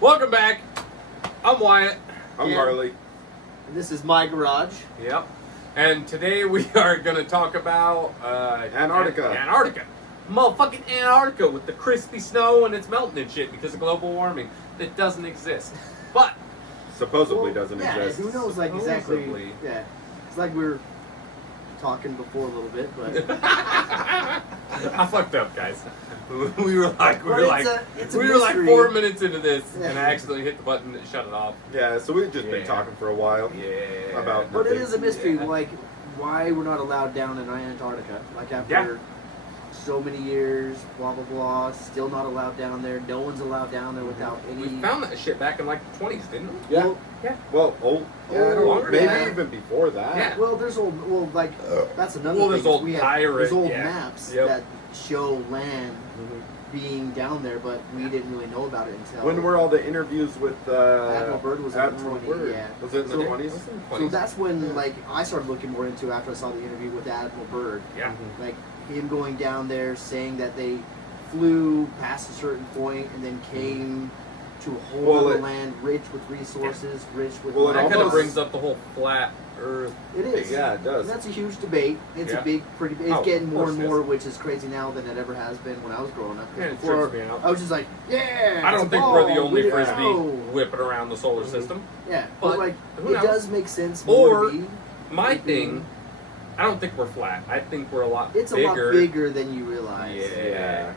Welcome back. I'm Wyatt. I'm Harley. And this is my garage. Yep. And today we are going to talk about Antarctica. Antarctica. Motherfucking Antarctica with the crispy snow and it's melting and shit because of global warming that doesn't exist. But Supposedly doesn't yeah, exist. who knows, like, exactly. Supposedly. Yeah. It's like we were talking before a little bit, but... I fucked up, guys. We were like It's a 4 minutes into this, Yeah. and I accidentally hit the button that shut it off. Yeah, so we've just been Yeah. talking for a while. Yeah. About But it nothing. is a mystery, Yeah. like, why we're not allowed down in Antarctica. Like, after Yeah. so many years, blah, blah, blah, still not allowed down there. No one's allowed down there without any... We found that shit back in like the 20s, didn't we? Yeah. Yeah. Well, longer than maybe that. even before that. Yeah. Well, there's that's another Well, thing. there's old we have, pirate, there's old yeah. maps Yep. that show land Mhm. being down there, but we didn't really know about it until... When were all the interviews with Admiral Byrd was in the Admiral 20s, Byrd? yeah. Was it in the So- 20s? So that's when, like, I started looking more into after I saw the interview with Admiral Byrd. Yeah. Mhm. Like, him going down there saying that they flew past a certain point and then came to a whole Well, other it- land rich with resources, rich with Well, it That kind of almost- brings up the whole flat Earth. It is. Yeah, it does. And that's a huge debate. It's Yeah. a big, pretty. It's Oh, getting of more course and it is. more, which is crazy now than it ever has been when I was growing up. Yeah, it Before, trips me out. I was just like, yeah. I don't it's think a we're the ball, only we frisbee know. whipping around the solar system. Yeah, But but like who it knows? does make sense. More Or to me. my thing, I don't think we're flat. I think we're a lot It's bigger. a lot bigger than you realize. Yeah.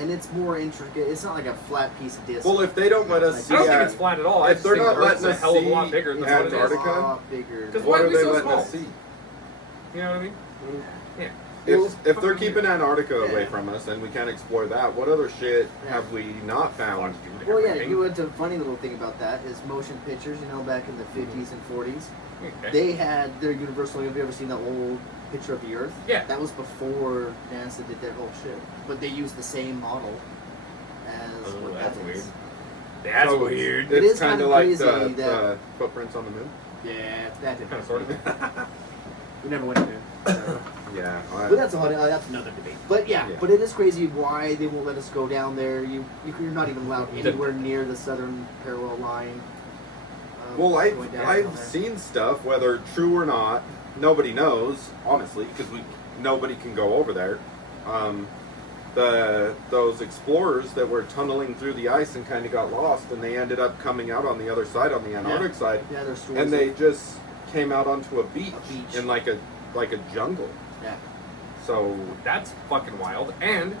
And it's more intricate. It's not like a flat piece of disc. Well, if they don't let us I see, don't think it's flat at all. I if just they're think not the Earth's letting a us hell of a lot see bigger than what it is. Antarctica, a lot bigger. 'Cause what why are we they so letting small? us see? You know what I mean? Yeah. Well, If they're keeping Antarctica away yeah. from us and we can't explore that, what other shit have we not found? Well, yeah, Everything. you went to a funny little thing about that is motion pictures. You know, back in the 50s and 40s, Okay. they had their Universal. Have you ever seen that old picture of the Earth? Yeah. That was before NASA did their whole shit, but they used the same model as Oh, what that's that weird. is. That's So weird. It It's is kind kinda of like crazy the that- footprints on the moon. Yeah, that didn't Kind of happen. sort of. We never went there. Yeah. But that's another debate. But yeah, Yeah. but it is crazy why they won't let us go down there. You're not even allowed anywhere near the southern parallel line. Well, going down I've there. seen stuff, whether true or not, nobody knows, honestly, because nobody can go over there. Those explorers that were tunneling through the ice and kind of got lost, and they ended up coming out on the other side, on the Antarctic side, Yeah, there's stories. and they just came out onto a beach, beach. in like a jungle. Yeah. So That's fucking wild. And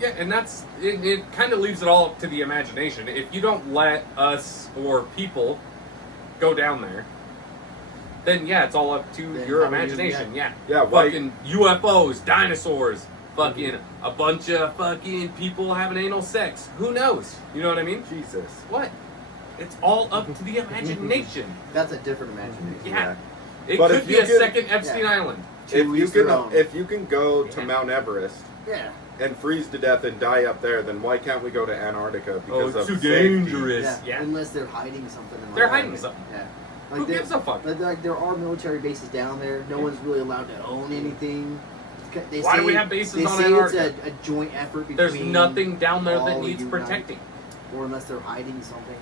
yeah, and that's it kind of leaves it all up to the imagination. If you don't let us or people go down there, then yeah, it's all up to Then your how do you- imagination. Yeah. yeah, why? Fucking UFOs, dinosaurs, fucking a bunch of fucking people having anal sex. Who knows? You know what I mean? Jesus. What? It's all up to the imagination. That's a different imagination. Yeah. It But could if be you a get- second Epstein Yeah. Island. If you can go to Yeah. Mount Everest Yeah. and freeze to death and die up there, then why can't we go to Antarctica Oh, because it's of too safety? dangerous. Yeah. Yeah. Unless they're hiding something. In They're the hiding land. something. Yeah. Who there- gives a fuck? Like there are military bases down there. No one's really allowed to own anything. They Why say, do we have bases they on say Antarctica? it's a joint effort between. There's nothing down there that all needs unite. protecting. Or unless they're hiding something.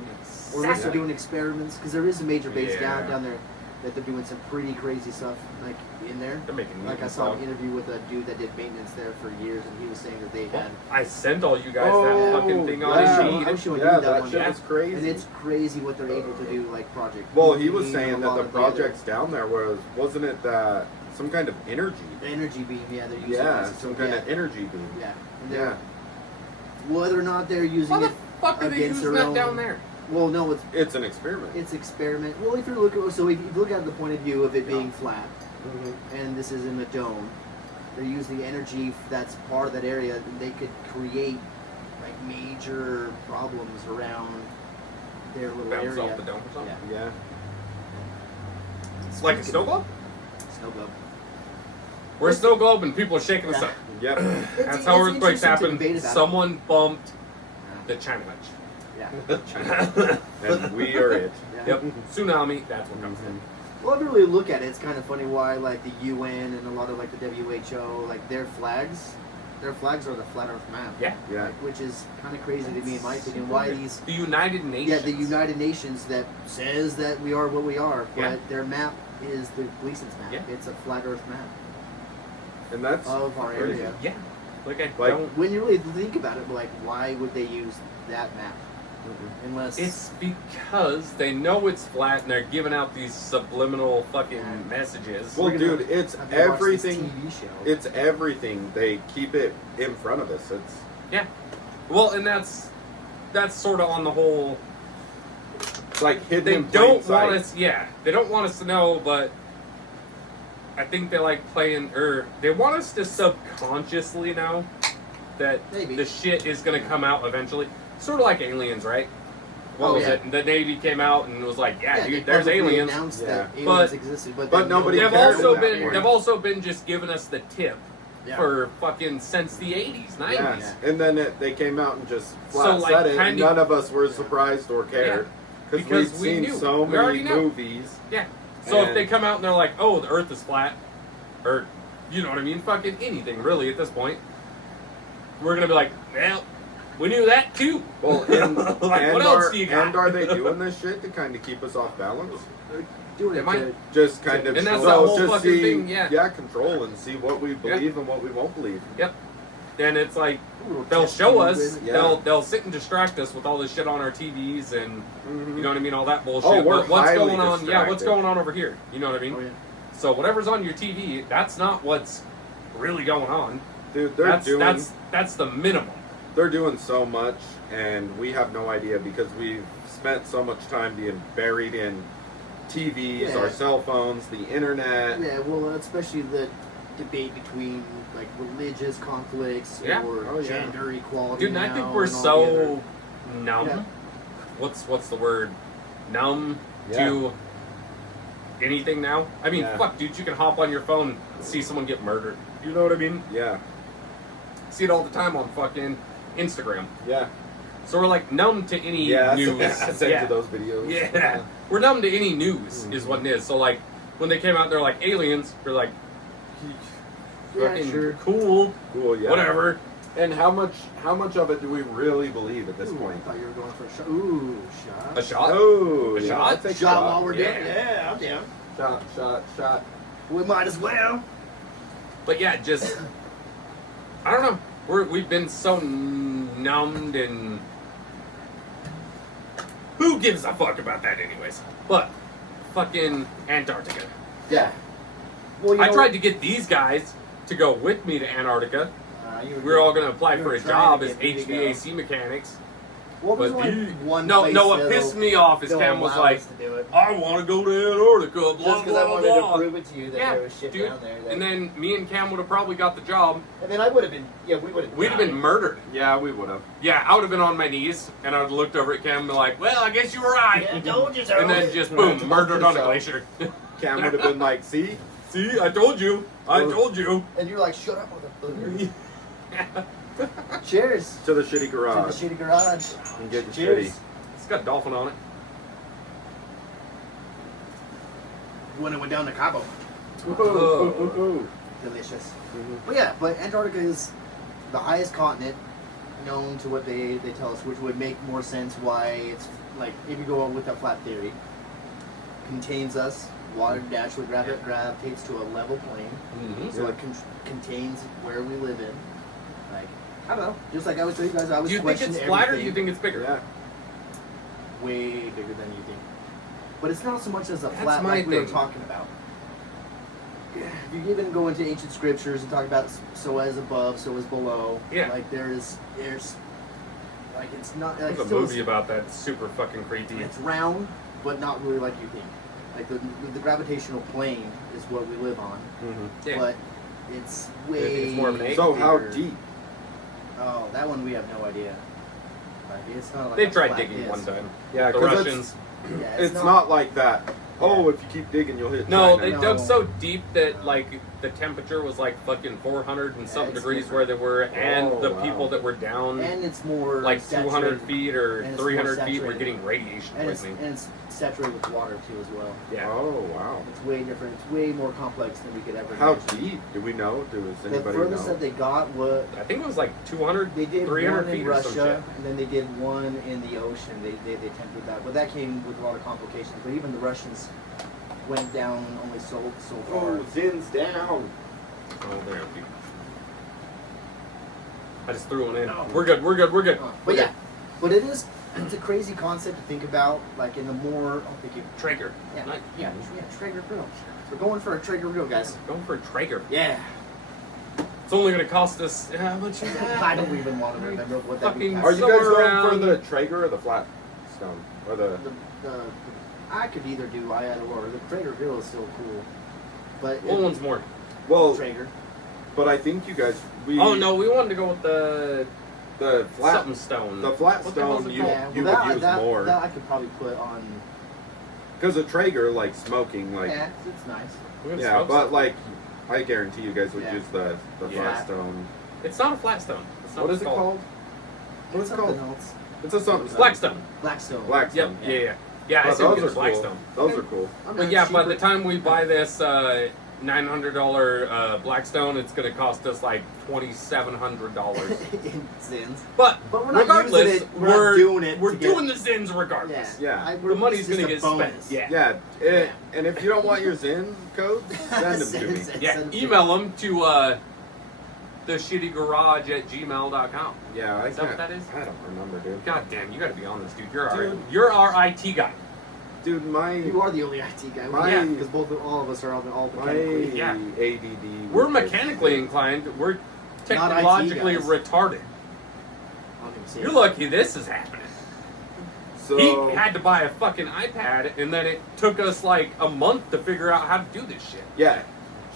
Or unless they're Exactly. doing experiments, because there is a major base Yeah. down there that they're doing some pretty crazy stuff like in there. They're making Like I neat saw stuff. an interview with a dude that did maintenance there for years, and he was saying that they had. I sent all you guys Oh, that fucking thing on yeah. Indeed. I was showing Yeah, you that that one. shit was crazy. And it's crazy what they're able to do, like project. Well, he was beam and saying a that lot the of other- projects down there wasn't it that some kind of energy? The energy beam, yeah, they're using. Yeah, it. some kind yeah. of energy beam. Yeah, and Yeah. they're whether or not they're using Why the it fuck are they against using their that own. down there? Well, no, It's an experiment. it's experiment. Well, if you look at so if you look at the point of view of it being flat, Mhm. and this is in a dome, they're using the energy that's part of that area, and they could create like major problems around their little Bounce area. off the dome or something? Yeah. Yeah. It's like a snow globe? Snow globe. We're a snow globe and people are shaking us Yeah. up. Yep. That's how earthquakes interesting to happen. debate about it. Someone bumped the China ledge. Yeah. And we are it. Yeah. Yep. Tsunami, that's what comes in. Well, if you really look at it, it's kind of funny why like the UN and a lot of like the WHO, like their flags their flags are the flat Earth map. Yeah. Yeah. Which is kind of crazy to me, in my opinion. Why these? The United Nations. Yeah, the United Nations that says that we are what we are, but Yeah. their map is the Gleason's map. Yeah. It's a flat Earth map And that's of our crazy. area. Yeah. Like I Like- don't. When you really think about it, like, why would they use that map? Unless It's because they know it's flat and they're giving out these subliminal fucking Yeah. messages. Well, We're gonna dude, it's have to watch this everything. TV show. It's everything. They keep it in front of us. It's Yeah. Well, and that's sort of on the whole. like hidden They in plain don't sight. want us. Yeah, they don't want us to know, but I think they like playing, or they want us to subconsciously know that Maybe. the shit is going to come out eventually. Sort of like aliens, right? What Oh, was yeah. it? The Navy came out and was like, "Yeah, they dude, there's publicly aliens." announced Yeah. that aliens But- existed, but but then nobody They've cared also at that been point. they've also been just giving us the tip Yeah. for fucking since the 80s, 90s. Yeah. And then they came out and just flat So, like, said it, and kinda- none of us were surprised or cared. Because We've we seen knew. so We already many know. movies. Yeah. So if And- they come out and they're like, "Oh, the Earth is flat," or you know what I mean, fucking anything really at this point, we're gonna be like, "Well, we knew that too." Well, and, Like, and what else are, do you got? And are they doing this shit to kind of keep us off balance? doing They it might- to Just kind of And that's so the whole just fucking see, thing, yeah. control and see what we believe and what we won't believe. And it's like Ooh, they'll test show you us, with- Yeah. they'll sit and distract us with all this shit on our TVs and Mhm. you know what I mean, all that bullshit. Oh, we're but what's highly going on? Yeah, what's distracted. going on over here? You know what I mean? Oh, yeah. So whatever's on your TV, that's not what's really going on. Dude, they're That's the minimum. they're doing so much, and we have no idea because we've spent so much time being buried in TVs, Yeah. our cell phones, the internet. Yeah, well, especially the debate between like religious conflicts Yeah. or Oh, yeah. gender equality. Dude, and I think now we're and all the so other- numb. Yeah. What's the word? Numb Yeah. to anything now. I mean, Yeah. fuck, dude, you can hop on your phone and see someone get murdered. You know what I mean? Yeah, See it all the time on fucking Instagram. yeah, So we're like numb to any yeah. news. I sent yeah. you those videos. Yeah. We're numb to any news is what it is. So like when they came out, they're like aliens. We're like, Yeah, fucking sure. cool, Cool. Yeah. whatever. And how much of it do we really believe at this Ooh, point? I thought you were going for a shot. Ooh, shot. A shot. Oh, A yeah, shot? I'll take Shot while we're Yeah. doing. Yeah, I'm down. shot. We might as well. But yeah, just I don't know. We've been so numbed and who gives a fuck about that anyways? But fucking Antarctica. Yeah. Well, I tried to get these guys to go with me to Antarctica. We were all going to apply you for were a trying job to as get me to go. HVAC mechanics. What was But like you- one No, place what that'll- pissed me off is they'll Cam was allow like, us to do it. I want to go to Antarctica, blah, Just because blah, I blah, wanted blah. to prove it to you that Yeah, there was shit dude. down there. That, And then me and Cam would have probably got the job. and then I would have been. Yeah, we would have. We'd have been murdered. Yeah, we would have. Yeah, I would have been on my knees, and I would have looked over at Cam and been like, well, I guess you were right. Yeah, told you so. And then just, Told boom, you murdered on a so. glacier. Cam would have been like, "See, See, I told you. I told you. And you're like, shut up, motherfucker. Cheers to the shitty to the garage shitty garage. and get the Cheers. shitty." It's got a dolphin on it. When it went down to Cabo. Ooh. Delicious. Mhm. But yeah, but Antarctica is the highest continent known to what they tell us, which would make more sense why it's like, if you go on with that flat theory, contains us, water naturally gravitates to a level plane, Mm-hmm. so it contains where we live in. Like, I don't know, just like I was telling you guys, I was Do you think it's questioning flat or do you everything. think it's bigger? Yeah. Way bigger than you think. But it's not so much as a That's flat my like we were thing. talking about. If you even go into ancient scriptures and talk about so as above, so as below. Yeah. Like there's like it's not like There's a still- movie about that. It's super fucking creepy. it's round, but not really like you think. Like the gravitational plane is what we live on, Mhm. Yeah. but it's way. think it's more of an egg? So how bigger. deep? Oh, that one we have no idea. Like it's not like They a tried flat digging disc. one time. Yeah, The 'cause Russians. Yeah, It's not like that Oh, if you keep digging, you'll hit. No, China. they No. dug so deep that like the temperature was like fucking 400 and some it's degrees different. where they were, and Oh, the wow. people that were down And it's more like 200 saturated. feet or And it's 300 more feet were saturated. getting radiation And poisoning. it's saturated with water too as well. Yeah. Oh wow. It's way different. It's way more complex than we could ever How imagine. deep? Do we know? Does The anybody furthest know? that they got was I think it was like 200, they did 300 one feet in or some Russia, shit. and then they did one in the ocean. They attempted that, but that came with a lot of complications. But even the Russians went down only so far. Oh, Zin's down. Oh, there. Dude. I just threw one in. No. We're good. But yeah, but it's a crazy concept to think about. Like in the more, oh, thank you. Traeger. Yeah, Not yeah, huge. yeah, Traeger grill. We're going for a Traeger grill, guys. Going for a Traeger. Yeah. It's only going to cost us how much is that? I don't even want to remember what that would Fucking- Are cost. you guys Somewhere going for around- the Traeger or the flat stone or the? the I could either do either or. The Traeger grill is still cool, but What one's more? Well, Traeger. but I think you guys Oh no, we wanted to go with the the flat something stone. the flat What the hell's stone it you called? Yeah, you well, would use more that I could probably put on. because a Traeger like smoking like Yeah, it's nice. We're gonna yeah, smoke but some. like I guarantee you guys would Yeah. use the Yeah. flat stone. It's not a flat stone. It's not What is it called? What It's is it called? something else. It's a something. Blackstone. Blackstone. Blackstone. Yep. Yeah. Yeah. I But said those it's are cool. Blackstone. Those are cool. But yeah, by the time we buy this $900 Blackstone, it's going to cost us like $2,700. in Zins. But But we're not regardless, using it. We're not doing it We're to get- doing the Zins regardless. Yeah. The money's it's going to just a get spent. bonus. Yeah. Yeah, and if you don't want your Zin codes, send them to me. Yeah. Send them to Email them to theshittygarage@gmail.com. Yeah, I Is that what can't. that is? I don't remember, dude. God damn, you got to be on this, dude. Dude. You're our IT guy. Dude, You are the only IT guy. My- Yeah, because all of us are all my mechanically. Yeah. ADD. We're was- mechanically inclined. We're Not IT technologically guys. retarded. I don't even see You're it. lucky this is happening. So He had to buy a fucking iPad, and then it took us like a month to figure out how to do this shit. yeah.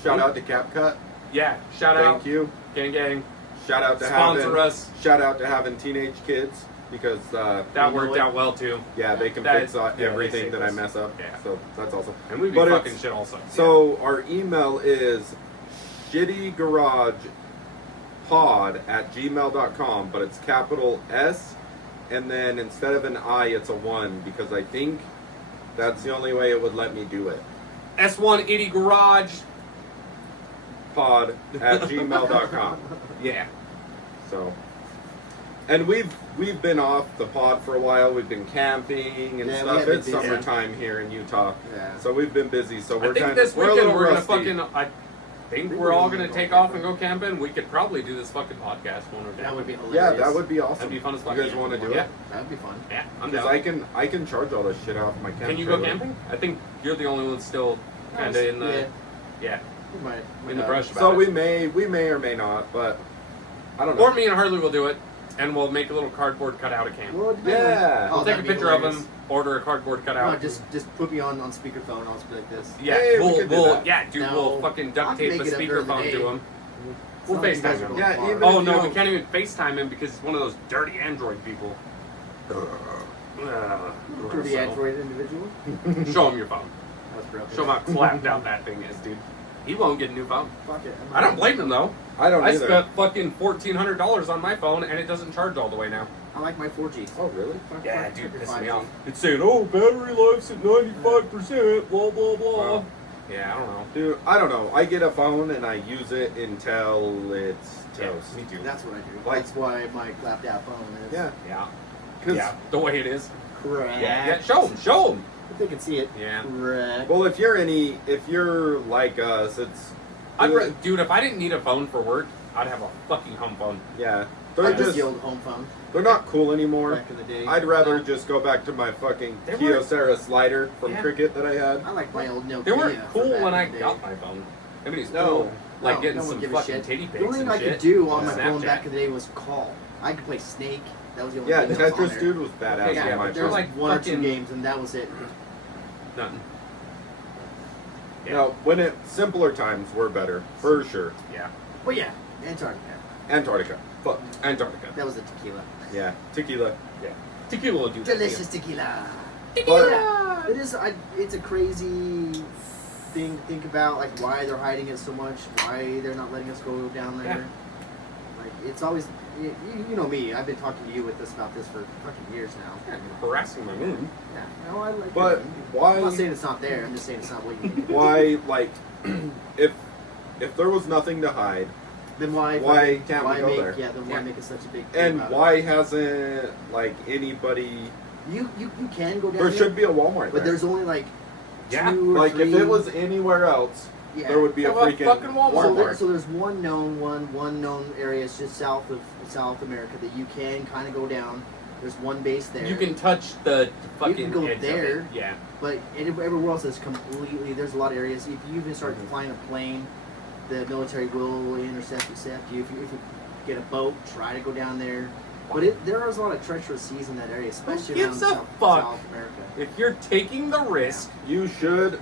Shout out to CapCut. Yeah, shout out, Thank you. gang gang. Shout out to Sponsor having us. Shout out to having teenage kids because That You know worked what? out well too. yeah, they can That- fix yeah, they everything saved that I us. mess up. Yeah. So that's awesome. And we'd be But fucking it's- shit also. So our email is shittygaragepod@gmail.com, but it's capital S, and then instead of an I, it's a 1 because I think that's the only way it would let me do it. S1 Itty Garage. Pod@gmail.com. Yeah. So, and we've been off the pod for a while. We've been camping and Yeah, we stuff. have been It's busy. summertime here in Utah, Yeah. so we've been busy. So we're I think kind this of we're a weekend little we're gonna rusty. fucking. I think we're all gonna take off and go camping. We could probably do this fucking podcast one or That would be Yeah, hilarious. that would be awesome. That'd be fun as fuck. You guys want to do Yeah. it? That would be fun. Yeah, I'm Because down. I can charge all this shit off my camp. Can you go trailer. camping? I think you're the only one still kind of in the yeah We might- in the might brush not. about So it. we may or may not, but I don't know. Or me and Harley will do it, and we'll make a little cardboard cutout of camp. Well, it depends on- Yeah. Oh, We'll take a that'd be picture of hilarious. him, order a cardboard cutout. No, just put me on speakerphone. I'll just be like this. yeah, Hey, we we'll could do that. yeah, dude, No, we'll fucking I duct can tape a make it up during the speakerphone day. to him. We'll As long as you FaceTime guys are him. going Yeah, far. even Oh if you no, we don't- can't even FaceTime him because he's one of those dirty Android people. Pretty So, Android individual. Show him your phone. That was broken. Show him how clapped out that thing is, dude. He won't get a new phone. Fuck it. I don't blame him though. I don't I either. spent fucking $1,400 on my phone and it doesn't charge all the way now. I like my 4G. Oh really? Yeah, dude, Fuck pissing me 5G. off. It's saying, oh, battery life's at 95%, blah, blah, blah. Wow. Yeah, I don't know. Dude, I don't know. I get a phone and I use it until it's toast. Me too. That's what I do. Like- That's why my clapped out phone is. Yeah, Yeah. 'cause- Yeah, the way it is. Correct. Yeah, show him. If they can see it. Yeah. Correct. Well, if you're like us, it's Dude, if I didn't need a phone for work, I'd have a fucking home phone. yeah. I They're just just the old home phone they're not cool anymore. back in the day. I'd rather No, just go back to my fucking They were- Kyocera slider from Yeah. Cricket that I had. I like my old Nokia. They weren't for cool back when in I the day. got my phone. Everybody's No. cool. Like No, getting no one some give a fucking shit. titty The pics only thing and I shit. could do on my Snapchat. phone back in the day was call. I could play Snake. That was the only Yeah, thing that was on Tetris there. Dude was badass Yeah, on Yeah, my but there was phone. like one or two fucking- games, and that was it. Nothing. Yeah. No, when it simpler times were better for sure. Yeah. But yeah, Antarctica. Antarctica, fuck. Antarctica. That was a tequila. Yeah, tequila. Yeah. Tequila will do that. Delicious tequila. But It is. It's a crazy thing to think about, like why they're hiding it so much, why they're not letting us go down there. Yeah. Like it's always, you know me. I've been talking to you with this about this for fucking years now. Yeah, you're harassing my moon. Yeah. No, I like. But it. why? I'm not saying it's not there. I'm just saying it's not what you think. Why, like, if there was nothing to hide, Then why can't we go make, there? Yeah. Then why Yeah. make it such a big thing and about why hasn't like anybody? it? You can go down There there, should be a Walmart but there. there's only like Yeah. 2 or Like 3. if it was anywhere else, yeah. there would be a How about freaking fucking Walmart? Walmart. So there's one known area. It's just south of South America that you can kind of go down. There's one base there. You can touch the fucking can go edge of there. it. Yeah. But everywhere else is completely. There's a lot of areas. If you even start Mhm. flying a plane, the military will intercept you. If you get a boat, try to go down there. But there is a lot of treacherous seas in that area, especially around gives a South America. If you're taking the risk, You should.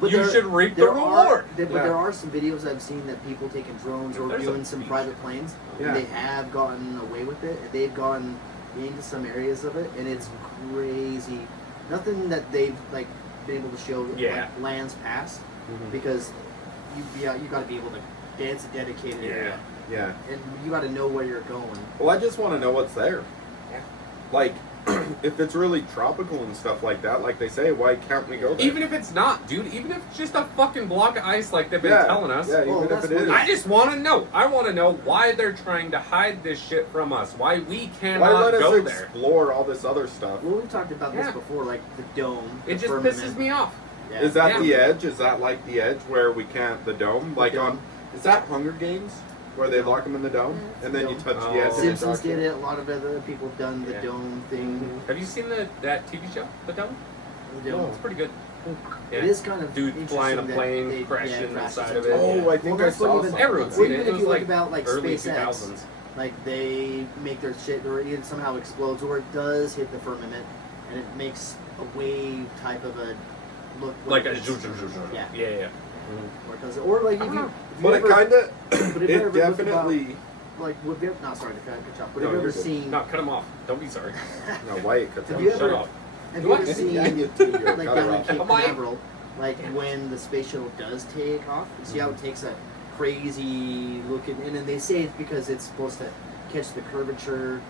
But you there- should reap the There reward. but Yeah. there are some videos I've seen that people taking drones or There's a doing some beach. private planes, Yeah. and they have gotten away with it. They've gotten into some areas of it, and it's crazy. Nothing that they've like been able to show Yeah. like lands past, Mhm. because you got to be able to dance a dedicated Yeah. area, Yeah. and you got to know where you're going. Well, I just want to know what's there. Yeah. Like, if it's really tropical and stuff like that, like they say, why can't we go there? Even if it's not, dude. Even if it's just a fucking block of ice like they've been yeah, telling us. Yeah, Well, even if that's it is. what- I just want to know. I want to know why they're trying to hide this shit from us. Why we Why cannot let us go there. explore all this other stuff? Well, we've talked about this Yeah. before, like the dome. It the just firmament. pisses me off. Yeah. Is that Yeah. the edge? Is that like the edge where we can't, the dome? The Like dome. on, is that Hunger Games? Where they No. lock them in the dome? Yeah, And then you it's touch the the dome. edge and it Simpsons shocks you? did it. A lot of other people have done the Yeah. dome thing. Have you seen that TV show, The Dome? The dome. It's pretty good. It is kind of Dude flying a interesting that plane, they- crashing crashes inside of into it. Oh, I think Well, I that's what saw even- something. Everyone's Well, seen it. even It if was you look like about like early SpaceX, 2000s. like they make their shit or it somehow explodes or it does hit the firmament and it makes a wave type of a look Like a it's- zoom, zoom, zoom, zoom. Yeah. Yeah. or it does it or like I if don't you, know. if you But ever, it kind of, but if you it ever look about, definitely, like would you not sorry to cut you off, but No, have you you're ever good. seen No, cut him off. Don't be sorry. no, why it cuts Have out. you Shut ever- off. have you What? ever seen Yeah, you do your like color down in off. Cape Am I- Canaveral, like when the space shuttle does take off, you see how it takes a crazy looking, and then they say it's because it's supposed to catch the curvature,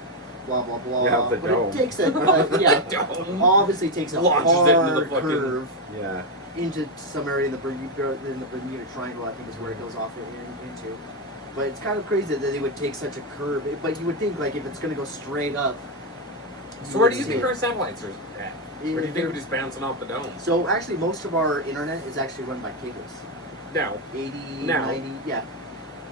blah blah blah. Yeah, the but dome. it takes a yeah, Dome. obviously takes a Launches hard it into the fucking- curve Yeah. into some area in the Bermuda Triangle. I think is where it goes off into. But it's kind of crazy that they would take such a curve. But you would think like if it's going to go straight up. So where do you would think see our it. satellites are at? Where do you think we're just bouncing off the dome? So actually, most of our internet is actually run by cables. Now, 80, Now. 90, yeah.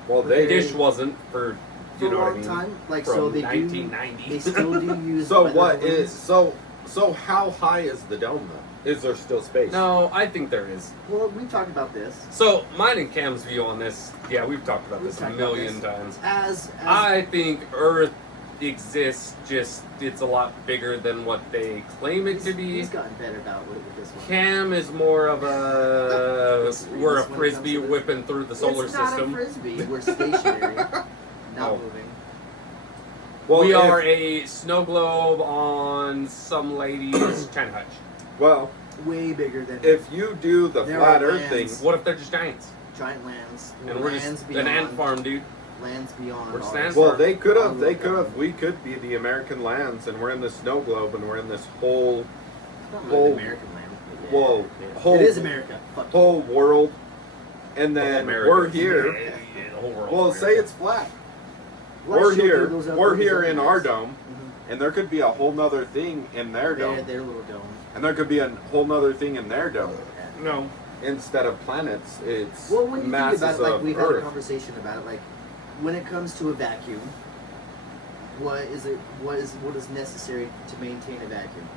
Well, They- they. Dish wasn't for, For you know a what I long mean? time, like From so they 1990. do. They still do use. So weather what is balloons. so how high is the dome though? Is there still space? No, I think there is. Well, we talked about this So mine and Cam's view on this, yeah, we've talked about We've this a talked about million this. times. as I think Earth exists, just it's a lot bigger than what they claim it to be. He's gotten better about it with this one. Cam is more of a This we're a when it comes frisbee to this. whipping through the solar It's not system. a frisbee. We're stationary, not Oh. moving. Well, we if- are a snow globe on some lady's China hutch. Well, Way bigger than if you do the There flat are Earth thing, lands. What if they're just giants? giant lands. And we're lands just beyond, an ant farm, dude. Lands beyond. We're just ours. ant well, farm. they could I'll have. They look could up. have. We could be the American lands, and we're in the snow globe, and we're in this whole, It's not really whole- American land. but yeah. whoa, Yeah. whole, It is America. Fuck you. whole world, and then America. we're here. Yeah, the whole world's Well, America. say it's flat. Well, We're sure, here. those other- We're those here other in our lands. dome, Mhm. and there could be a whole nother thing in their dome, Their little dome. and there could be a whole nother thing in their dome. Yeah. No. Instead of planets, it's Well, when you think masses about it, like of we've had a Earth. conversation about it, like when it comes to a vacuum, what is it? What is necessary to maintain a vacuum?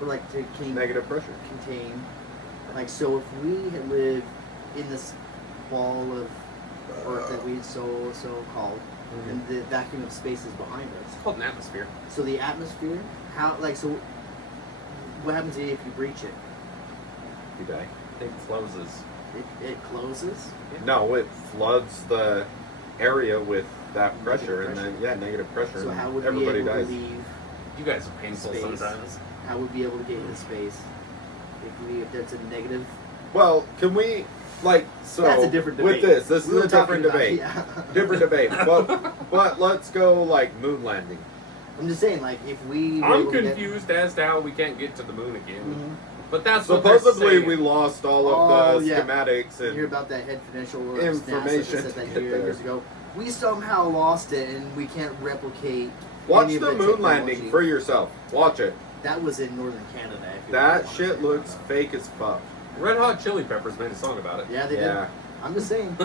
Or like to Negative pressure. contain, like so if we had lived in this ball of Earth that we so called, Mm-hmm. and the vacuum of space is behind us. It's called an atmosphere. So the atmosphere, how like so, what happens if you breach it? You die. It closes. It closes. No, it floods the area with that Negative pressure, and pressure. then negative pressure, So and how would everybody we able dies. to leave? You guys are painful Space. sometimes. How would we be able to get into space? If there's a negative, Well, can we like so that's a different debate. with this We were is a talking different about- debate. yeah. Different debate. But let's go like moon landing. I'm just saying, like, if we. were I'm able to get- confused as to how we can't get to the moon again. Mhm. But that's what they're Supposedly saying. we lost all Oh, of the yeah. schematics You hear and about that head financial information NASA that said to that get there. years ago. We somehow lost it, and we can't replicate. watch any of the moon landing technology. for yourself. Watch it. That was in northern Canada. If you That really wanna shit say looks about fake as fuck. Red Hot Chili Peppers made a song about it. it. Yeah, they Yeah. did. I'm just saying.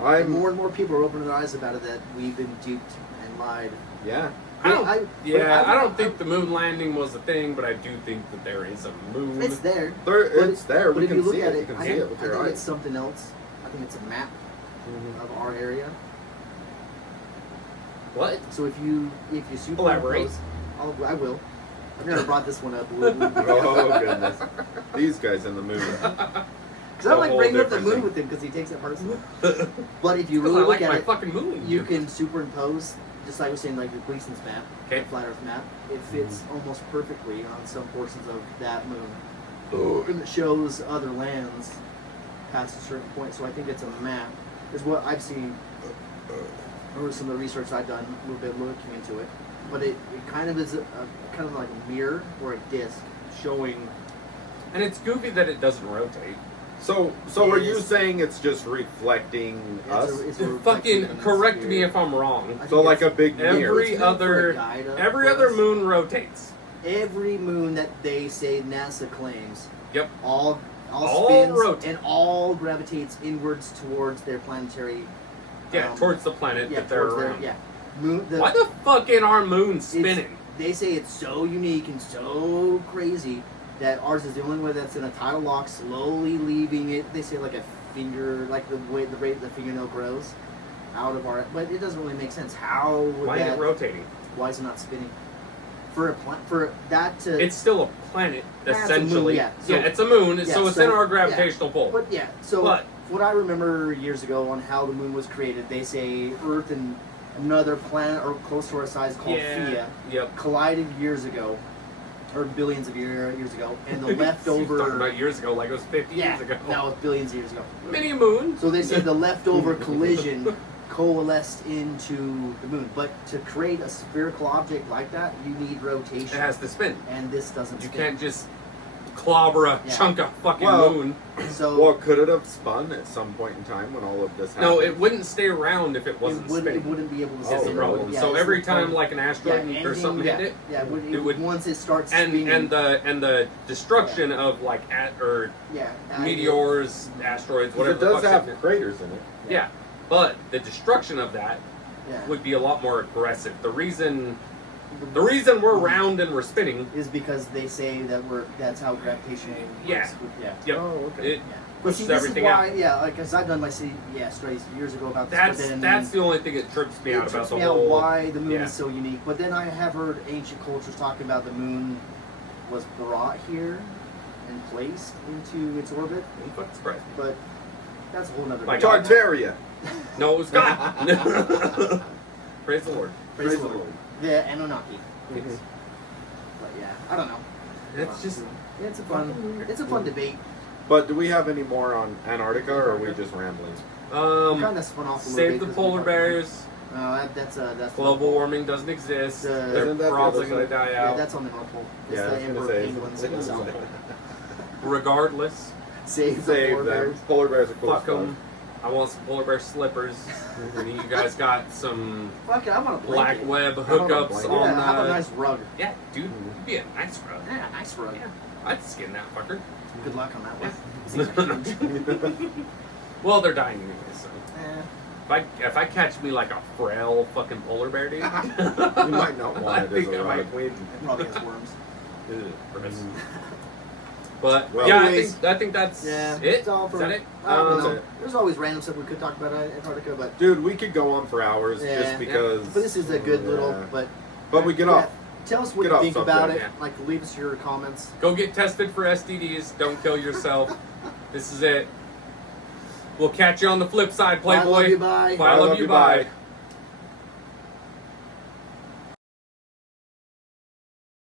I'm more and more people are opening their eyes about it that we've been duped and lied. yeah. I don't, but I don't think the moon landing was a thing, but I do think that there is a moon. It's there. It's there. But We if can you look see at it. it, You can I see think, it with I your think eyes. it's something else. I think it's a map Mhm. of our area. What? So if you Elaborate. superimpose, I will. I've never brought this one up. Because Oh goodness. These guys in the moon. I like whole bringing up the different moon thing. with him because he takes it personal. But if you Because really I like look my at it, fucking moon. you can superimpose, just like I was saying, like the Gleason's map, Okay. the flat Earth map. It fits almost perfectly on some portions of that moon. And it shows other lands past a certain point. So I think it's a map. Is what I've seen. Or some of the research I've done, a little bit looking into it. But it kind of is a kind of like a mirror or a disc showing. And it's goofy that it doesn't rotate. So It are you is. saying it's just reflecting us? It's a Fucking reflection in the correct me sphere. if I'm wrong. I think So like a it's- big mirror. Every It's meant for a other guide up every for other us. moon rotates. Every moon that they say NASA claims, Yep. all All spins rotate. and all gravitates inwards towards their planetary. Yeah, towards the planet yeah, that they're towards their around. moon. Why the fuck ain't our moon spinning? They say it's so unique and so crazy that ours is the only one that's in a tidal lock, slowly leaving it. They say like a finger, like the rate the fingernail grows out of our. But it doesn't really make sense. How would Why ain't that? it rotating? Why is it not spinning? For that to. It's still a planet, That's a moon, essentially. yeah. So- it's a moon, yeah, so it's so- in our gravitational pull. But yeah, so But- what I remember years ago on how the moon was created, they say Earth and another planet or close to our size called Theia Yep. collided years ago, or billions of years ago, and the Talking leftover. about years ago, like it was 50 Yeah, years ago. no, it's billions of years ago. Mini moon. So they say the leftover collision coalesced into the moon. But to create a spherical object like that, you need rotation. It has to spin. And this doesn't You spin. can't just clobber a Yeah. chunk of fucking Well, moon. So Well, could it have spun at some point in time when all of this happened? No, it wouldn't stay around if it wasn't it spinning. wouldn't be able to That's spin. the problem. Yeah, so it's every the time, problem. like an asteroid or anything- something yeah, hit it, yeah, it would- once it starts and spinning, the destruction of like or yeah, Because meteors, asteroids, whatever. it the does fuck's have in it. craters in it. Yeah, but the destruction of that yeah, would be a lot more aggressive. The reason we're round and we're spinning. is because they say that that's how gravitation works. Yeah. Yeah. Yep. Oh, okay. It Yeah. But pushes see, this everything is why, out. yeah, like, cause I've done my studies years ago about this. but then That's the only thing that trips me it out about trips the me out whole. why the moon yeah. is so unique. But then I have heard ancient cultures talking about the moon was brought here and placed into its orbit. I'm fucking surprised. But that's a whole nother. My debate. God. Tartaria. No, it was God. Praise the Lord. Praise the Lord. The Anunnaki. Yes. But yeah, I don't know. It's just It's a fun debate. But do we have any more on Antarctica, or are we just rambling? Kind of spun off a little bit. save the 'cause we polar talked bears. about- that's Global warming doesn't exist. They're Isn't that the probably other going to side? die Yeah, out. that's on the North Pole. It's Yeah, I the was gonna emperor say, penguins in the South Pole. Regardless, Save the Save polar them. bears. Polar bears are cool. fuck stuff. them. I want some polar bear slippers. And you guys got some Fuck it, I want a black blanket. web How about a hookups blanket? on Yeah, how about a the. nice rug? Yeah, dude, it'd be a nice rug. Yeah, nice rug. Yeah, I'd skin that fucker. Good luck on that one. These are huge. Well, they're dying anyway, so. Eh, If I catch me like a frail fucking polar bear, dude. You might not I want it as think a I might. rug. it probably has worms. Ugh, gross. But Well, yeah, anyways, I think that's Yeah, it. it's all Is for. that it? I don't That's know. it. There's always random stuff we could talk about Antarctica, but Dude, we could go on for hours Yeah. just because. but this is a good little. Yeah. But But we get yeah, off. Tell us what Get you off think about it. subject. Yeah. Like, leave us your comments. Go get tested for STDs. Don't kill yourself. This is it. We'll catch you on the flip side, Bye, Playboy. love you, bye. Bye, love you, bye.